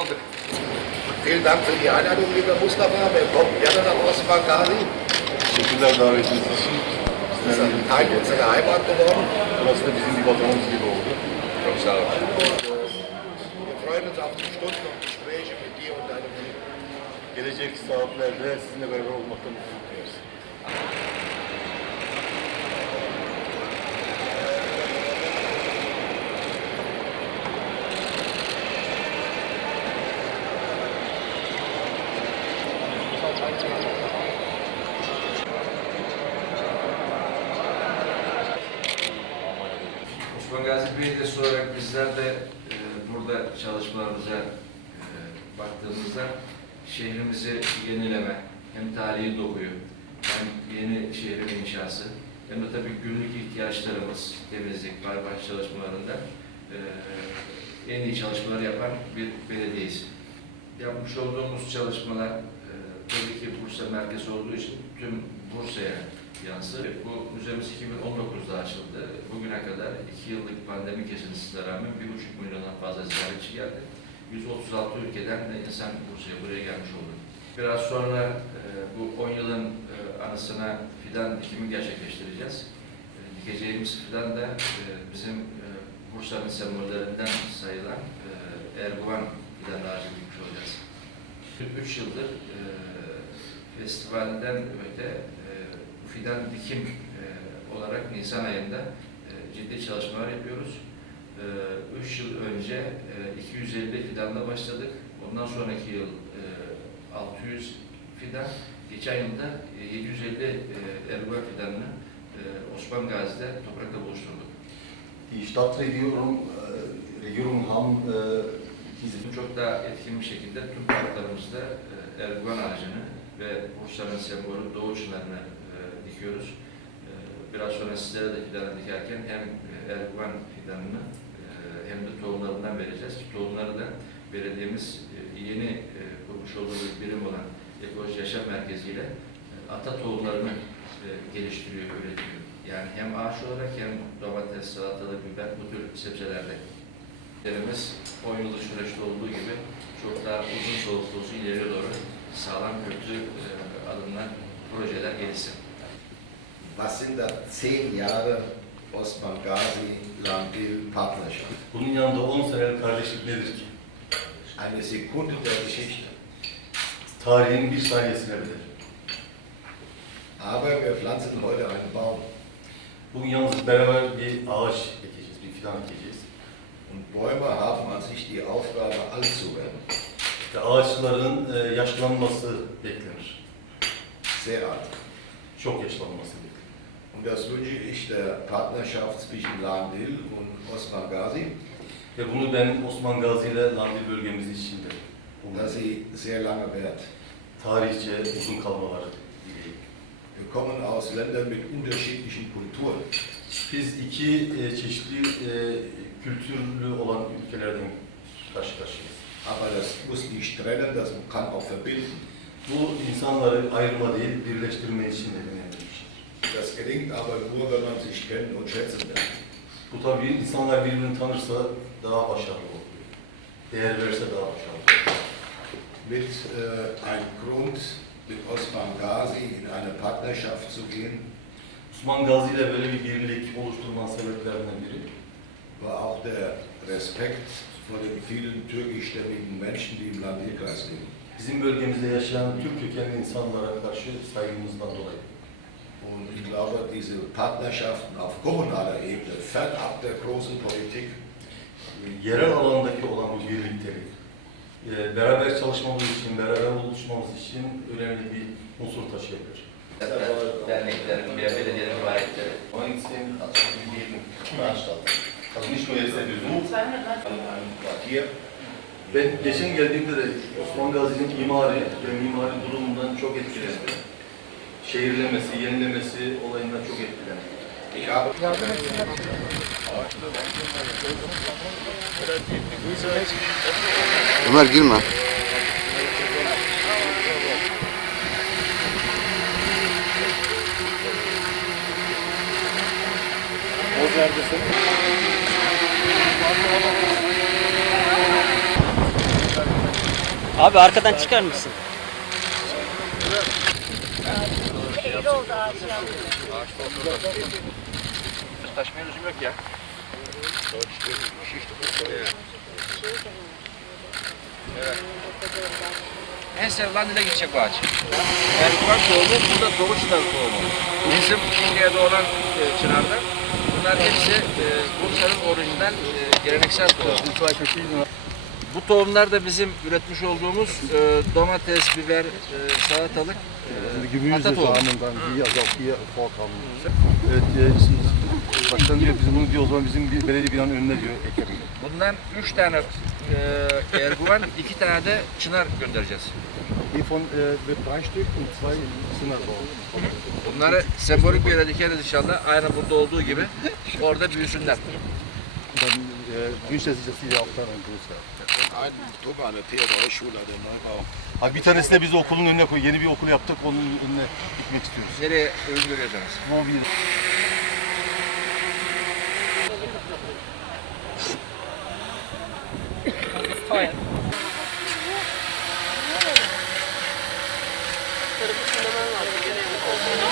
Robert. Vielen Dank für die Einladung, lieber Mustafa. Willkommen gerne nach Osmakari. Ich bin da, glaube ich, das ist ein Teil unserer Heimat geworden. Und das wird in die Bataillons geworden. Wir freuen uns auf die Stunden und Gespräche mit dir und deinem Leben. Gelecek saatlerde sizinle beraber olmaktan mutluyuz. Osman Gazi Belediyesi olarak bizler de e, burada çalışmalarımıza e, baktığımızda şehrimizi yenileme, hem tarihi dokuyu, hem yeni şehrin inşası, hem de tabii günlük ihtiyaçlarımız, temizlik, barbaç çalışmalarında e, en iyi çalışmalar yapan bir belediyeyiz. Yapmış olduğumuz çalışmalar tabii ki Bursa merkezi olduğu için tüm Bursa'ya yansır. Bu müzemiz 2019'da açıldı. Bugüne kadar 2 yıllık pandemi kesintisine rağmen 1,5 milyondan fazla ziyaretçi geldi. 136 ülkeden de insan Bursa'ya buraya gelmiş oldu. Biraz sonra e, bu 10 yılın e, anısına fidan dikimi gerçekleştireceğiz. E, dikeceğimiz fidan da e, bizim e, Bursa'nın sembollerinden sayılan e, Erguvan fidan ağacı dikmiş olacağız. 3 yıldır e, festivalden öte e, fidan dikim e, olarak Nisan ayında e, ciddi çalışmalar yapıyoruz. 3 yıl önce e, 250 fidanla başladık. Ondan sonraki yıl e, 600 fidan. Geçen yılda e, 750 e, erguva fidanını e, Osman Gazi'de toprakla buluşturduk. Die Stadtregierung, Regierung haben äh, Bizim çok daha etkin bir şekilde tüm parklarımızda e, ağacını ve Bursa'nın sembolü doğu çınarını e, dikiyoruz. E, biraz sonra sizlere de fidanı dikerken hem e, erguvan fidanını hem de tohumlarından vereceğiz. Tohumları da belediyemiz e, yeni kurmuş olduğu bir birim olan Ekoloji Yaşam Merkezi ile ata tohumlarını geliştiriyor, üretiyor. Yani hem ağaç olarak hem domates, salatalık, biber bu tür sebzelerde. Derimiz 10 yıllık süreçte olduğu gibi çok daha uzun soluklu olsun, ileriye doğru sağlam köklü e, adımlar, projeler gelişsin. Was sind da zehn Jahre Osman Gazi Landil Partnerschaft? Bunun yanında 10 senelik kardeşlik nedir ki? Eine Sekunde der Geschichte. Tarihin bir saniyesine bedel. Aber wir pflanzen heute einen Baum. Bugün yalnız beraber bir ağaç ekeceğiz, bir fidan ekeceğiz. Und Bäume haben an sich die Aufgabe, alt zu werden. Ve ağaçların e, yaşlanması beklenir. Sehr alt. Çok yaşlanması beklenir. Und das wünsche ich der Partnerschaft zwischen Landil und Osman Gazi, Ve bunu ben Osman Gazi ile Landil bölgemiz için de dass sie sehr lange währt. tarihçe uzun kalmaları. Wir kommen aus Ländern mit unterschiedlichen Kulturen. Biz iki e, çeşitli e, kültürlü olan ülkelerden karşı karşıyayız. Aber das muss nicht trennen, das kann auch verbinden. Bu insanları ayırma değil, birleştirme için de önemli bir şey. Das gelingt aber nur, wenn man sich kennen und schätzen lernt. Bu tabii insanlar birbirini tanırsa daha başarılı oluyor. Değer verirse daha başarılı oluyor. Mit äh, ein Grund, mit Osman Gazi in eine Partnerschaft zu gehen, Osman Gazi ile böyle bir birlik oluşturmanın sebeplerinden biri war auch der Respekt vor den vielen türkischstämmigen Menschen, die im Landkreis leben. bizim bölgemizde yaşayan Türk kökenli insanlara karşı saygımızdan dolayı. Und ich glaube, diese Partnerschaften auf kommunaler Ebene, fernab der großen Politik, Yerel alandaki olan bu birliktelik, e, beraber çalışmamız için, beraber oluşmamız için önemli bir unsur taşıyabilir. Derneklerin veya belediyelerin faaliyetleri. 19 Leben veranstaltet. Also nicht nur jetzt der Besuch. Quartier, Ben geçen geldiğimde de Osman Gazi'nin mimari ve mimari durumundan çok etkilendim. Şehirlemesi, yenilemesi olayından çok etkilendim. ich habe Ömer girme. İçeridesin. Abi arkadan çıkar mısın? Taşmaya lüzum yok ya. En sevilen dile gidecek bu ağaç. Erkuvan tohumu, bu da Doğu Çınar tohumu. Bizim Türkiye'de olan e, çınarlar, bunlar hepsi e, Bursa'nın orijinal e, geleneksel tohum. Bu tohumlar da bizim üretmiş olduğumuz e, domates, biber, e, salatalık, e, ata tohumu. Evet, e, başkan diyor bizim bunu diyor o zaman bizim bir belediye binanın önüne diyor ekelim. Bundan üç tane e, erguvan, iki tane de çınar göndereceğiz. Hiervon wird drei Stück und zwei Zimmerbau. Bunları sembolik bir yere dikeriz inşallah. Aynı burada olduğu gibi. Orada büyüsünler. Dann e, wünscht er sich, dass die auch daran größer. Ein, der Neubau. Abi bir tanesi de biz okulun önüne koy. Yeni bir okul yaptık onun önüne gitmek istiyoruz. Nereye? Wo wir